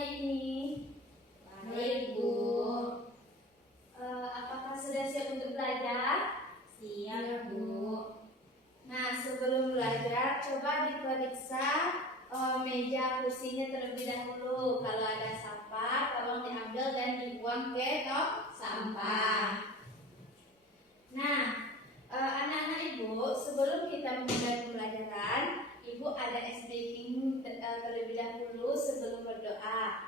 hari ini? Baik, Bu. Apakah sudah siap untuk belajar? Siap, Bu. Nah, sebelum belajar, coba diperiksa meja kursinya terlebih dahulu. Kalau ada sampah, tolong diambil dan dibuang ke tong sampah. Nah, anak-anak Ibu, sebelum kita memulai pembelajaran, Ibu ada ice breaking terlebih dahulu sebelum berdoa.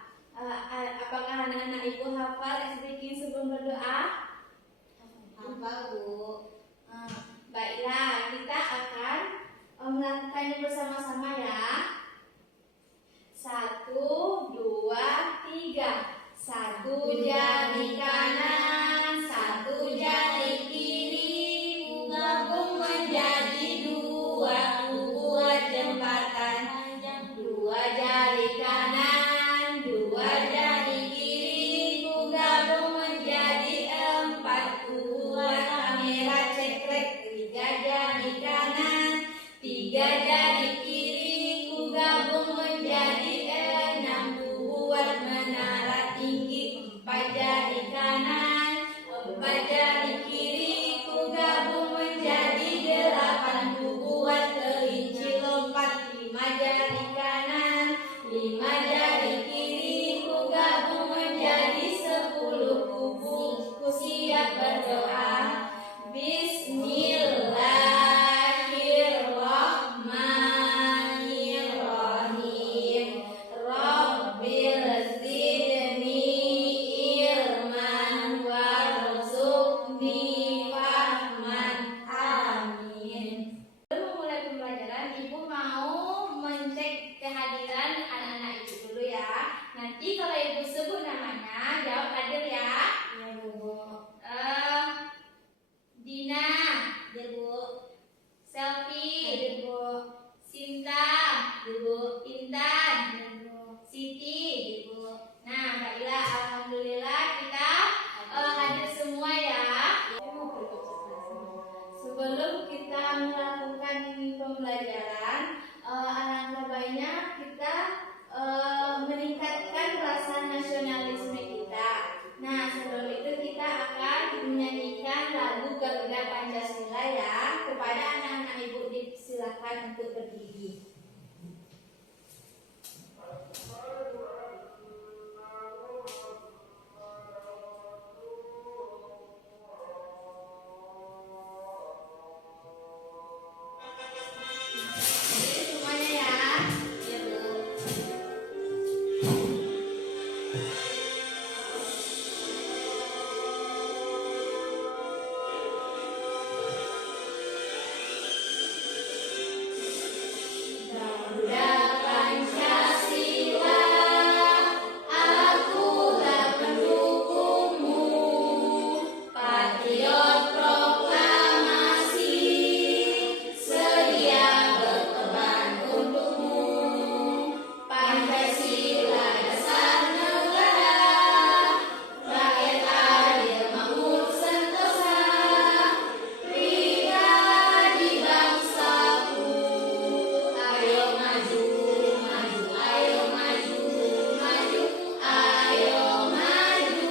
Apakah anak-anak Ibu hafal ice breaking sebelum berdoa? Hafal, Bu. Baiklah, kita akan melakukannya bersama-sama ya. 1, 2, 3. 1 jari kanan, 1 jari kiri, ku gabung menjadi 2, ku buat jembatan. 2 jari kanan, 2 jari kiri, ku gabung menjadi 4, ku buat kamera cekrek. 3 jari kanan, 3 jari kiri, ku gabung menjadi 6, ku buat menara tinggi. 4 jari kanan, 4 jari kiri, ku gabung menjadi 8, ku buat kelinci lompat. 5 jari kanan, 5 jari kiri, ku gabung menjadi 10, ku siap berdoa. Bismillahirrahmanirrahim. Rabbil zidni ilman warzuqni fahman. Amin. Sebelum memulai pembelajaran, Ibu mau mencek kehadiran anak-anak Ibu dulu ya. Nanti kalau Ibu sebut namanya, jawab hadir ya. Ya, Bu. Dina, Ya, Bu. Selfie, Ya, Bu. Sinta, Bu. Intan, Ya, Bu. Siti. Ya, Bu. Nah, baiklah, alhamdulillah kita hadir semua ya. Sebelum kita melakukan pembelajaran, alangkah baiknya kita meningkatkan rasa nasionalisme kita. Nah, sebelum itu kita akan menyanyikan lagu Garuda Pancasila ya. Kepada anak-anak Ibu disilakan untuk berdiri. Semuanya ya. Ya, Bu. Garuda Pancasila, akulah pendukungmu. Patriot proklamasi, sedia berkorban untukmu. Pancasila dasar negara, rakyat adil makmur sentosa, pribadi bangsaku. Ayo maju, maju, ayo maju, maju, ayo maju,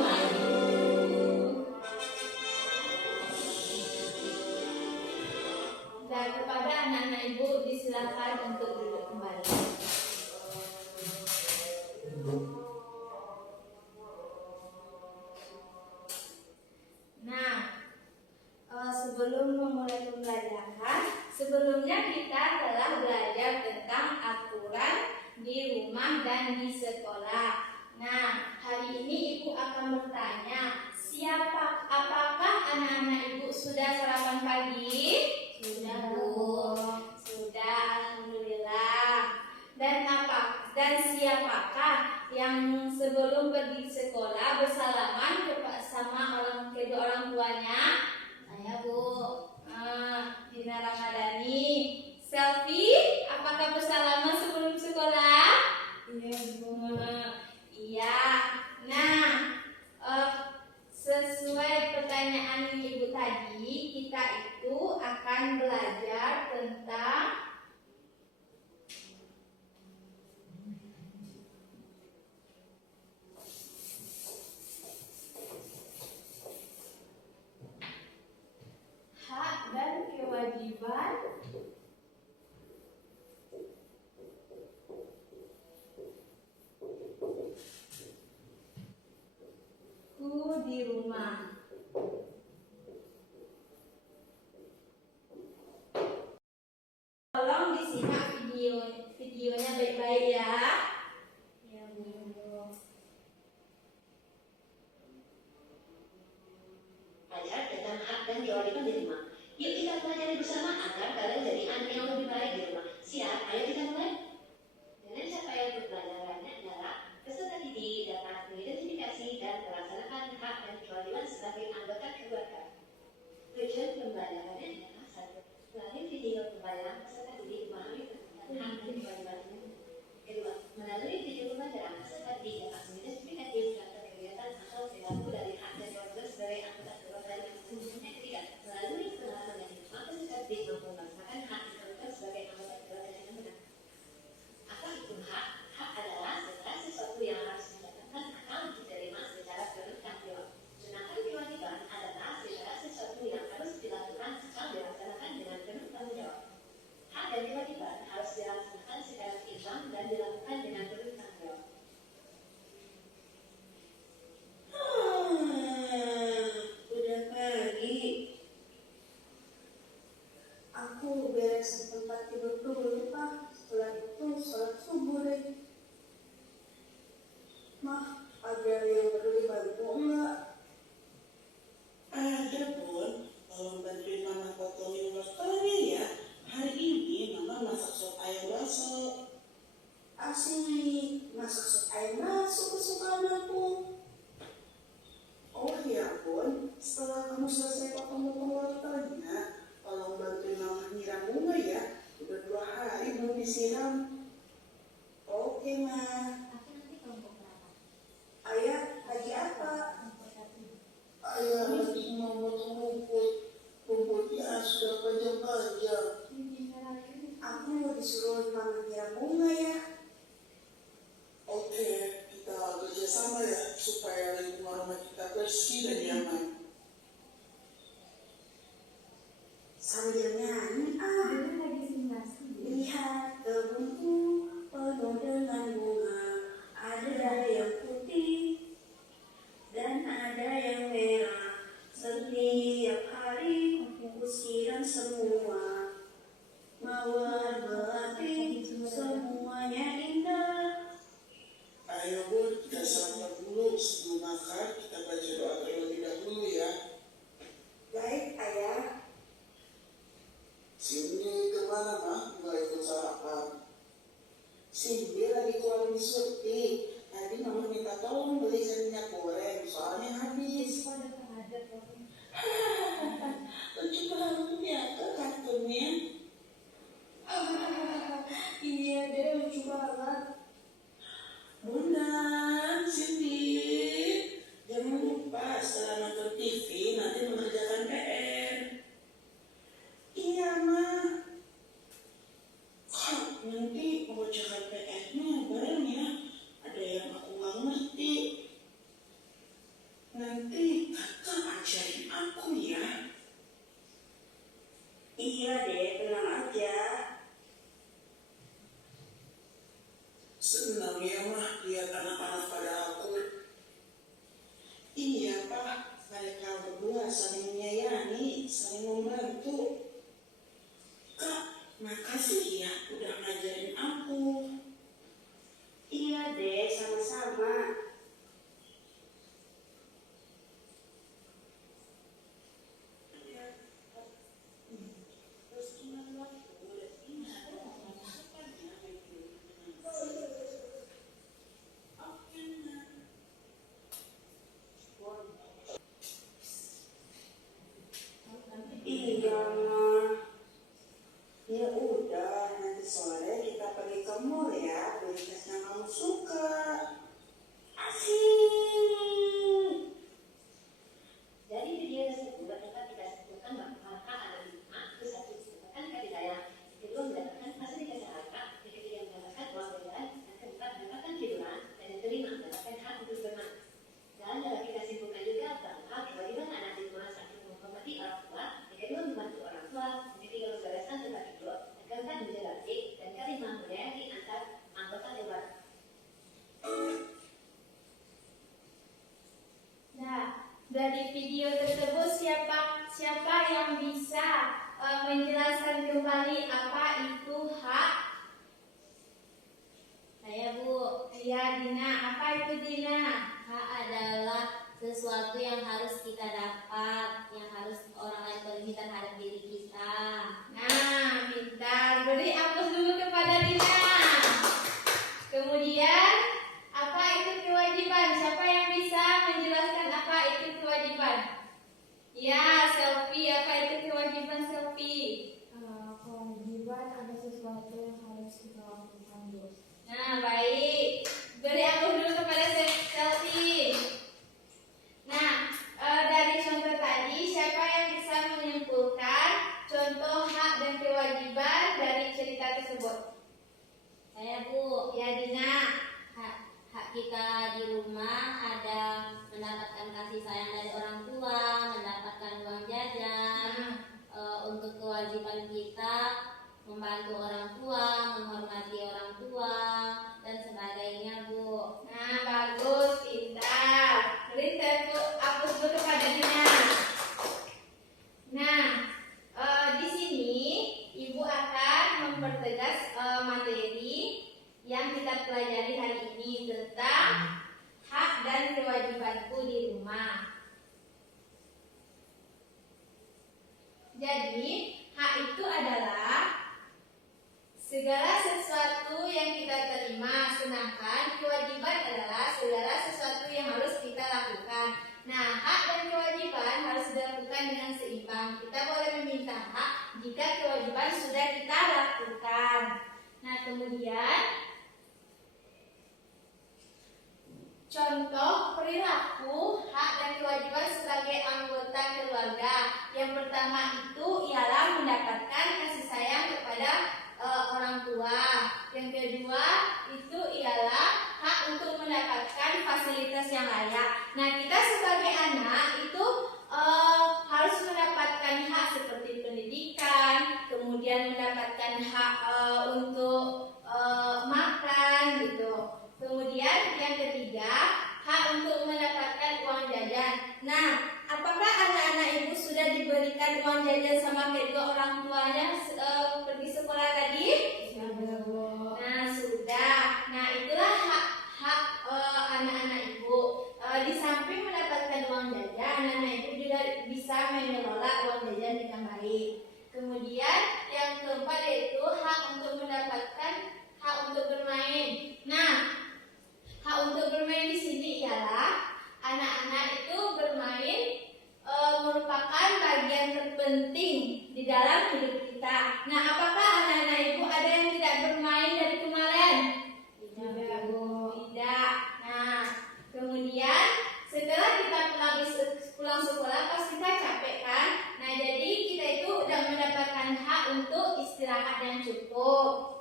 maju. Dan kepada anak-anak Ibu disilakan untuk duduk kembali. Nah, sebelum memulai pembelajaran, sebelumnya kita telah belajar tentang aturan di rumah dan di sekolah. Nah, hari ini Ibu akan bertanya, apakah anak-anak Ibu sudah sarapan pagi? Sudah, Bu. Sudah, alhamdulillah. Dan siapakah yang sebelum pergi sekolah bersalaman sama kedua orang tuanya? Saya, Bu. Dina Ramadhani. Selfie, apakah bersalaman sebelum sekolah? Iya, Bu. Iya. Nah, sesuai pertanyaan Ibu tadi, kita itu akan belajar tentang di rumah. Tolong disimak videonya baik-baik ya. Ya Bu. Belajar tentang hak dan kewajiban di rumah. Yuk kita pelajari bersama agar kalian jadi anak yang lebih baik di rumah. Siap? Ayo kita mulai. Dengan capaian pembelajarannya adalah peserta didik dapat mengidentifikasi dan melaksanakan hak dan kewajiban sebagai anggota keluarga. Tujuan pembelajarannya adalah satu, melalui video pembelajaran peserta didik memahami tentang hak dan kewajibannya. Kedua, melalui video pembelajaran peserta didik dapat mengidentifikasi daftar kegiatan atau perilaku dari hak dan kewajiban sebagai anggota keluarga. Yang ketiga, melalui pengalaman yang hidup, peserta didik mampu melaksanakan hak dan kewajiban sebagai anggota keluarga dengan benar. Apa itu hak? Hak adalah segala sesuatu yang harus didapatkan atau diterima secara penuh tanggung jawab. Sedangkan kewajiban adalah segala sesuatu yang harus dilakukan atau dilaksanakan dengan penuh tanggung jawab. Hak dan kewajiban harus dilaksanakan secara seimbang dan dilakukan dengan penuh tanggung jawab. Udah pagi. Aku beresin tempat tidur dulu, Pak. Setelah itu sholat subuh deh. Mah, ada yang perlu dibantu enggak? Ada Bun, tolong bantuin Mama potongin wortelnya ya. Hari ini Mama masak sop ayam bakso. Asik, masak sop ayam bakso kesukaan aku. Oh ya Bun, setelah kamu selesai potong-potong wortelnya, tolong bantuin Mama nyiram bunga ya. Udah 2 hari belum disiram. Oke Ma. Aku nanti kelompok berapa? Ayah, lagi apa? Kelompok 1. Ayah lagi mau potong rumput. Rumputnya sudah panjang-panjang. Aku disuruh Mama nyiram bunga ya. Oke, kita kerjasama ya supaya lingkungan rumah kita bersih dan nyaman. Sambil nyanyi lihat kebunku penuh dengan bunga, ada yang putih dan ada yang merah. Setiap hari ku siram semua, mawar melati semuanya indah. Ayo Bun, kita sarapan dulu. Sebelum makan, kita baca doa terlebih dahulu ya. Baik ayah. Cindy kemana mah? Nggak ikut sarapan. Cindy lagi keluar di surti. Tadi Mama minta tolong belikan minyak goreng, soalnya habis. Lucu banget ya ke kartunnya. Iya deh, lucu banget. Bunda, Cindy, jangan lupa setelah nonton TV nanti mengerjakan PR. Iya Ma. Kak, nanti mengerjakan PR-nya bareng ya. Ada yang aku nggak ngerti. Nanti kakak ajarin aku ya. Iya deh, tenang aja. Senang ya mah lihat anak-anak pada akur. Iya Pak, mereka berdua saling menyayangi, saling membantu. Kak, makasih ya udah ngajarin aku. Iya deh, sama-sama. Terus gimana? Udah ingat. menjelaskan kembali apa itu hak. Saya Bu. Ya Dina, apa itu Dina? Hak adalah sesuatu yang harus kita dapat, yang harus orang lain bagi terhadap diri kita. Nah, pintar. Beri aplaus dulu kepada Dina. Kemudian, apa itu kewajiban? Siapa yang bisa menjelaskan apa itu kewajiban? Ya, Selfie. Apa itu kewajiban, Selfie? Kewajiban ada sesuatu yang harus kita lakukan, Bu. Nah, baik. Beri aplaus dulu kepada Selfie. Nah, dari contoh tadi, siapa yang bisa menyimpulkan contoh hak dan kewajiban dari cerita tersebut? Saya Bu. Ya, Dina. Hak kita di rumah ada mendapatkan kasih sayang dari orang tua, mendapatkan uang jajan. Untuk kewajiban kita membantu orang tua, menghormati orang tua, dan sebagainya Bu. Nah, bagus, pintar. Beri aplaus dulu kepada Dina. Nah, di sini Ibu akan mempertegas materi yang kita pelajari hari ini tentang hak dan kewajibanku di rumah. Jadi, hak itu adalah segala sesuatu yang kita terima, sedangkan kewajiban adalah segala sesuatu yang harus kita lakukan. Nah, hak dan kewajiban harus dilakukan dengan seimbang. Kita boleh meminta hak jika kewajiban sudah kita lakukan. Nah, kemudian contoh perilaku hak dan kewajiban sebagai anggota keluarga. Yang pertama itu ialah mendapatkan kasih sayang kepada orang tua. Yang kedua itu ialah hak untuk mendapatkan fasilitas yang layak. Nah, kita sebagai anak itu harus mendapatkan hak seperti pendidikan, kemudian mendapatkan hak untuk makan gitu. Kemudian yang ketiga, hak untuk mendapatkan uang jajan. Nah, apakah anak-anak Ibu sudah diberikan uang jajan sama kedua orang tuanya pergi sekolah tadi? Nah, sudah. Nah, itulah hak anak-anak Ibu. Di samping mendapatkan uang jajan, anak-anak Ibu juga bisa mengelola uang jajan dengan baik. Kemudian yang keempat yaitu hak untuk mendapatkan hak untuk bermain. Nah, hak untuk bermain di sini ialah anak-anak itu bermain merupakan bagian terpenting di dalam hidup kita. Nah, apakah anak-anak Ibu ada yang tidak bermain dari kemarin? Tidak Bu. Tidak. Nah, kemudian setelah kita pulang sekolah pasti kita capek kan? Nah, jadi kita itu sudah mendapatkan hak untuk istirahat yang cukup.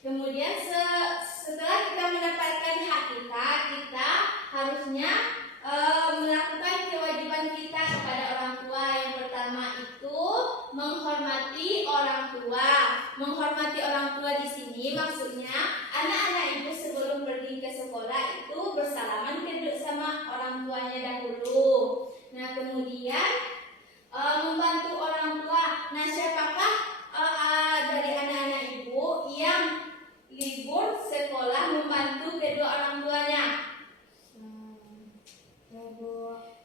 Kemudian setelah kita mendapatkan hak kita harusnya melakukan kewajiban kita kepada orang tua. Yang pertama itu menghormati orang tua. Menghormati orang tua di sini maksudnya anak-anak Ibu sebelum pergi ke sekolah itu bersalaman sama orang tuanya dahulu. Nah, kemudian membantu orang tua. Nah, siapakah dari anak-anak Ibu yang libur sekolah membantu kedua orang tuanya?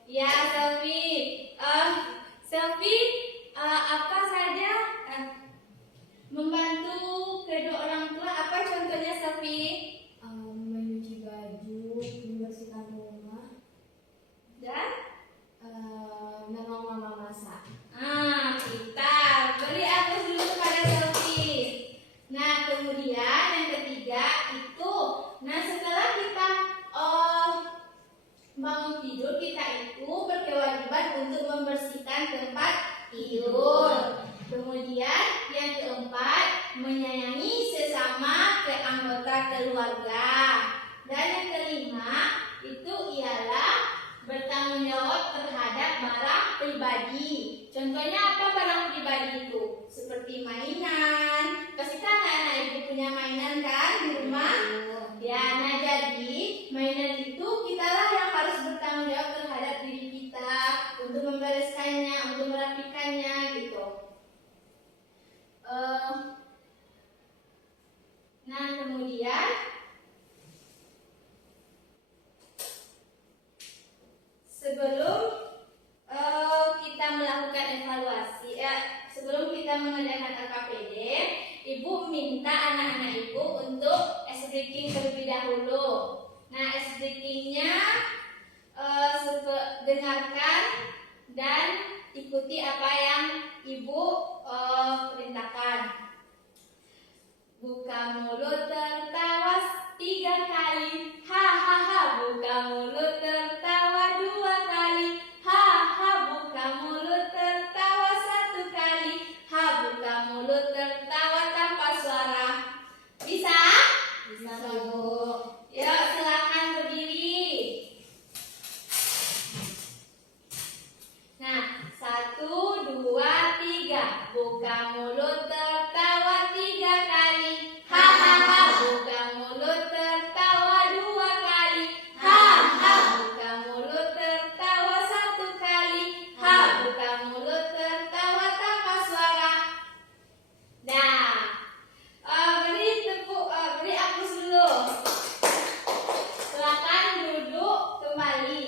Ya, Selfie. Apa saja membantu kedua orang tua? Apa contohnya, Selfie? mengerjakan LKPD, ibu minta anak-anak ibu untuk ice breaking terlebih dahulu. Nah, ice breakingnya dengarkan dan ikuti apa yang ibu perintahkan. Buka mulut tertawa 3 kali, hahaha. Buka mulut tertawa 2 kali, haha. Buka mulut tertawa 1 kali, ha. Buka mulut tertawa tanpa suara. Bisa? Bisa, Bu. Yuk, silakan berdiri. Nah, 1, 2, 3. Buka mulut tertawa 3 kali, hahaha. Buka mulut tertawa 2 kali, haha. Buka mulut tertawa 1 kali, ha. Buka mulut tertawa tanpa suara. Nah, beri aplaus dulu. Silakan duduk kembali.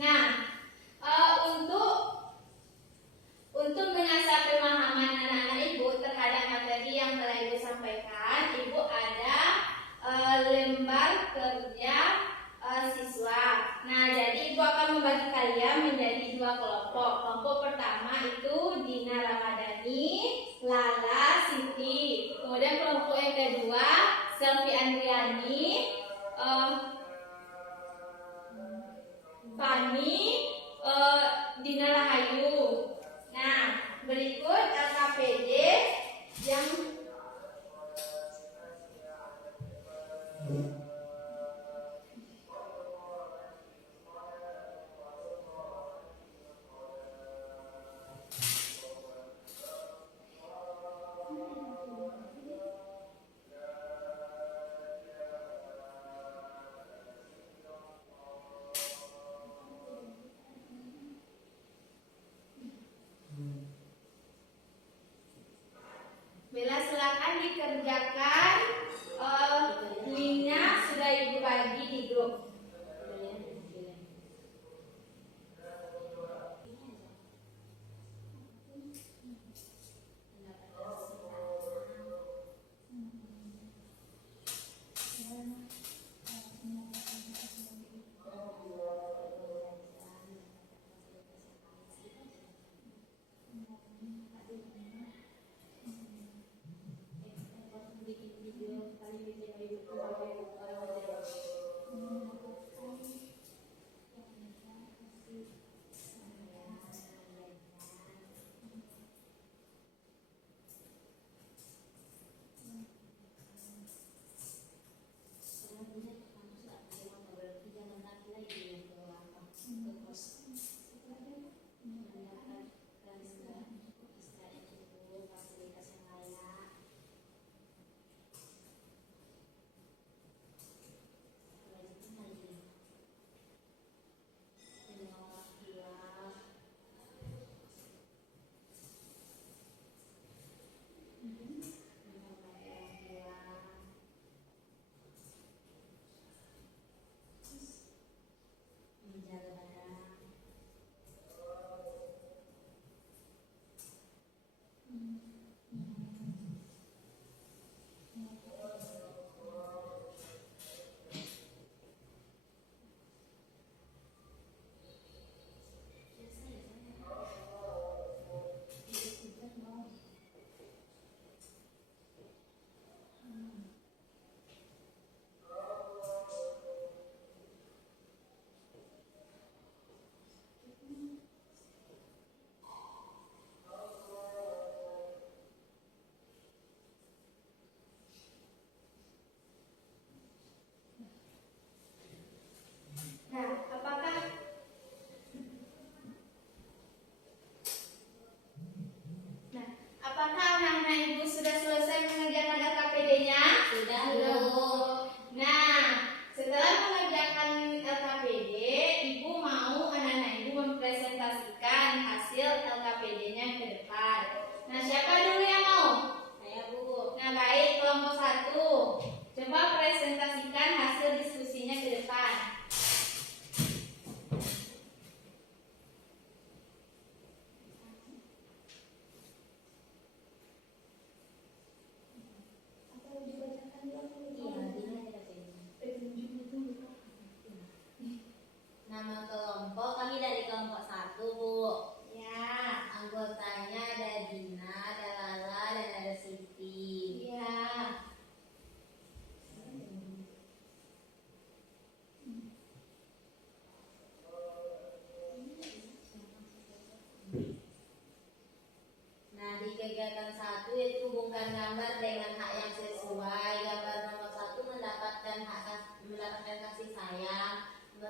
Nah, untuk mengasah pemahaman anak-anak ibu terhadap materi yang telah ibu sampaikan, ibu ada lembar kerja siswa. Nah, jadi ibu akan membagi kalian menjadi 2 kelompok. Kelompok pertama itu Dina Ramadhani, Lala, Siti. Kemudian kelompok yang kedua Selvi Andriani, Fani, Dina Rahayu. Nah, berikut LKPD yang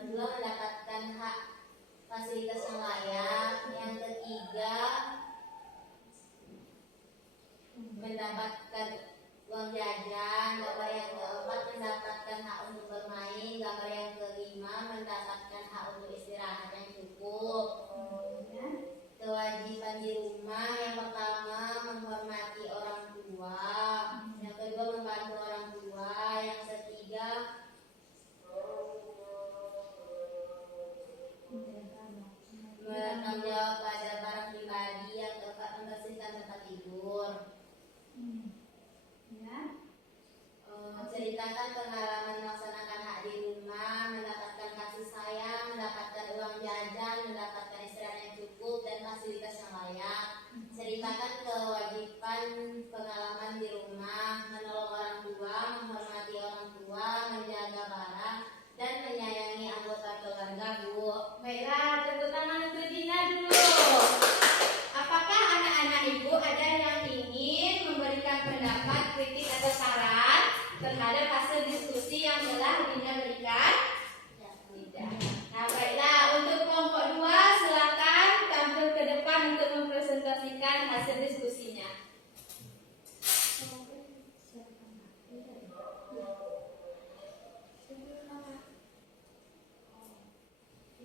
kedua mendapatkan hak fasilitas yang layak. Yang ketiga mendapatkan uang jajan. Gambar yang keempat mendapatkan hak untuk bermain. Gambar yang kelima mendapatkan hak untuk istirahat yang cukup. Kewajiban di rumah yang pertama menghormati orang tua, yang kedua membantu orang tua, yang ketiga bertanggung jawab pada barang pribadi, yang keempat membersihkan tempat tidur. Ceritakan pengalaman melaksanakan hak di rumah, mendapatkan kasih sayang, mendapatkan uang jajan, mendapatkan istirahat yang cukup dan fasilitas yang layak. Ceritakan kewajiban pengalaman di rumah, menolong orang tua, menghormati orang tua, menjaga barang, dan menyayangi anggota keluarga, Bu. Baiklah, tepuk tangan untuk Dina dulu. Apakah anak-anak ibu ada yang ingin memberikan pendapat, kritik atau saran terhadap hasil diskusi yang telah Dina berikan? Tidak. Nah, baiklah, untuk kelompok 2 silakan tampil ke depan untuk mempresentasikan hasil diskusinya.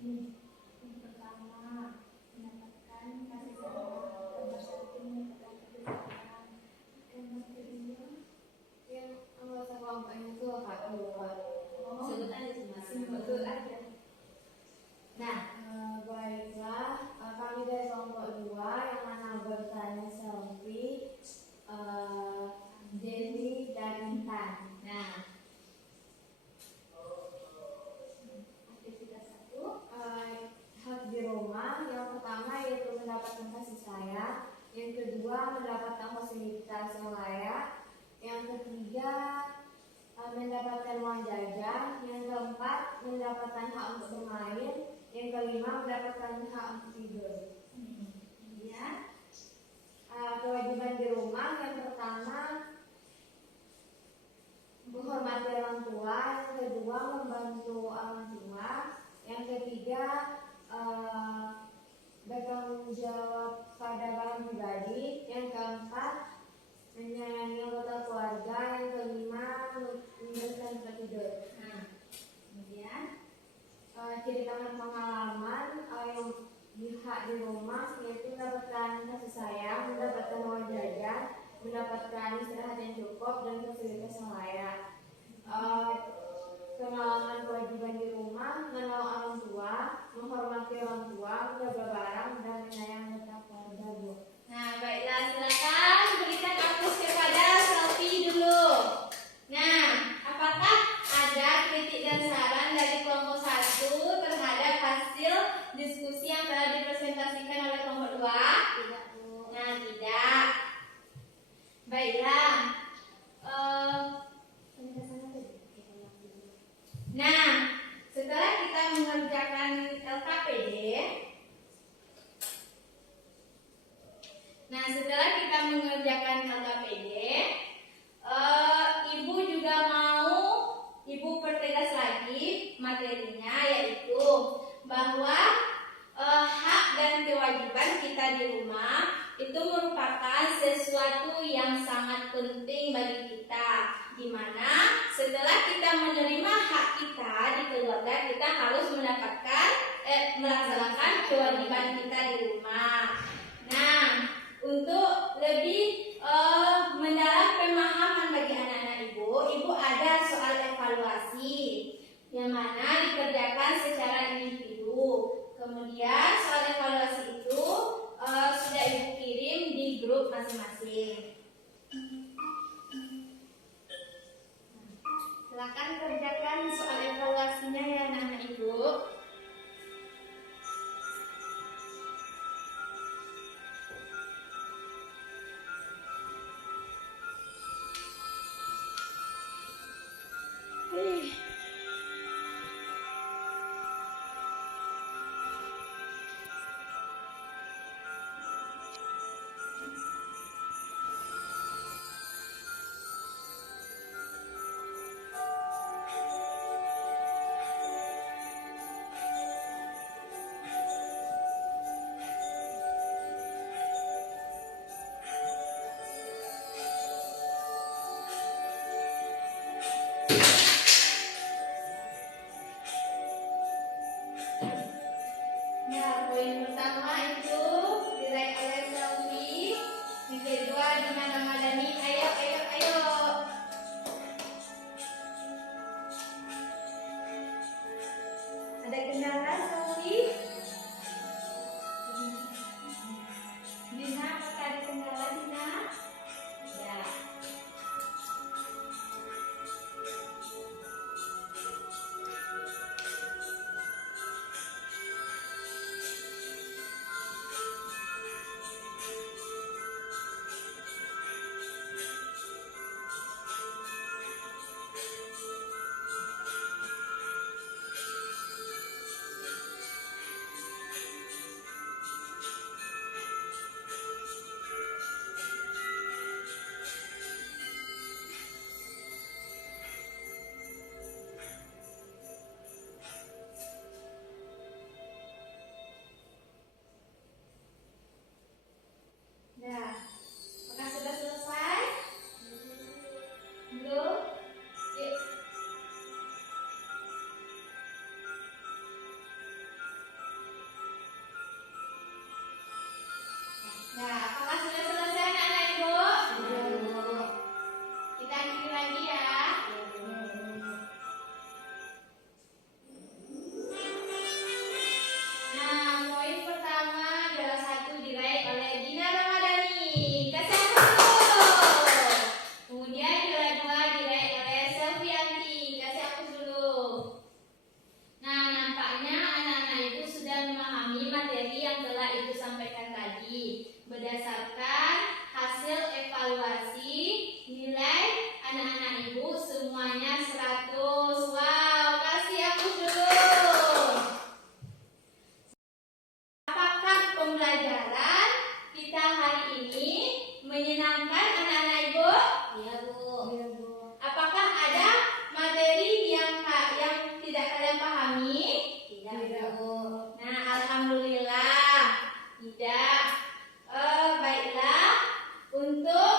Yang pertama, mendapatkan kasih sayang, nomor 1 mendapatkan kasih sayang, nomor 2 Yang anggota kelompoknya itu Kak lupa. Sebut aja semua. Sebut aja. Nah, baiklah, kami dari kelompok 2 yang mana bertanya Selfie, Jenny dan Intan. Nah, aktivitas 1, hak di rumah yang pertama yaitu mendapatkan kasih sayang, yang kedua mendapatkan fasilitas yang layak, yang ketiga mendapatkan uang jajan, yang keempat mendapatkan hak untuk bermain, yang kelima mendapatkan hak untuk tidur. Ya. Kewajiban di rumah yang pertama menghormati orang tua, yang kedua membantu orang tua, yang ketiga bertanggung jawab pada barang pribadi, yang keempat menyayangi anggota keluarga, yang kelima membersihkan tempat tidur. Nah, kemudian ceritakan pengalaman yang hak di rumah yaitu mendapatkan kasih sayang, mendapatkan uang jajan, mendapatkan istirahat yang cukup dan fasilitas yang layak. Pengalaman kewajiban di rumah menolong orang tua, menghormati orang tua, menjaga barang dan menyayangi anggota keluarga, Bu. Nah, baiklah, silakan berikan aplaus kepada Selfie dulu. Nah, apakah ada kritik dan saran dari kelompok 1 terhadap hasil diskusi yang telah dipresentasikan oleh kelompok 2? Tidak, Bu. Nah, tidak. Baiklah. Nah, setelah kita mengerjakan LKPD, Ibu juga mau Ibu pertegas lagi materinya, yaitu bahwa hak dan kewajiban kita di rumah itu merupakan sesuatu yang sangat penting bagi kita, di mana setelah kita menerima hak kita di keluarga, kita harus melaksanakan kewajiban kita di rumah. Nah, untuk lebih mendalam pemahaman bagi anak-anak ibu ada soal evaluasi yang mana dikerjakan secara individu. Kemudian soal evaluasi itu sudah ibu kirim di grup masing-masing. Silakan kerjakan soal evaluasinya ya anak-anak ibu. Nah, apakah sudah selesai anak-anak Ibu? Kita akhiri lagi ya. Nah, poin pertama adalah 1 diraih oleh Dina Ramadhani. Kasih aplaus dulu. Kemudian juara 2 diraih oleh Selvianti. Kasih aplaus dulu. Nah, nampaknya anak-anak Ibu sudah memahami materi yang telah Ibu sampaikan tadi. Berdasarkan hasil evaluasi, nilai anak-anak Ibu semuanya 100. Wow, kasih aplaus dulu. Apakah pembelajaran kita hari ini menyenangkan anak-anak Ibu? Iya, Bu. Apakah ada materi yang tidak kalian pahami? Tidak, Bu. Nah, alhamdulillah tidak. Baiklah, untuk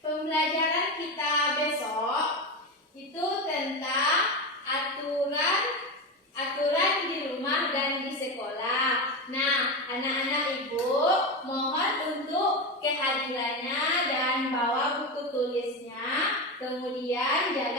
pembelajaran kita besok itu tentang aturan di rumah dan di sekolah. Nah, anak-anak Ibu mohon untuk kehadirannya dan bawa buku tulisnya. Kemudian jangan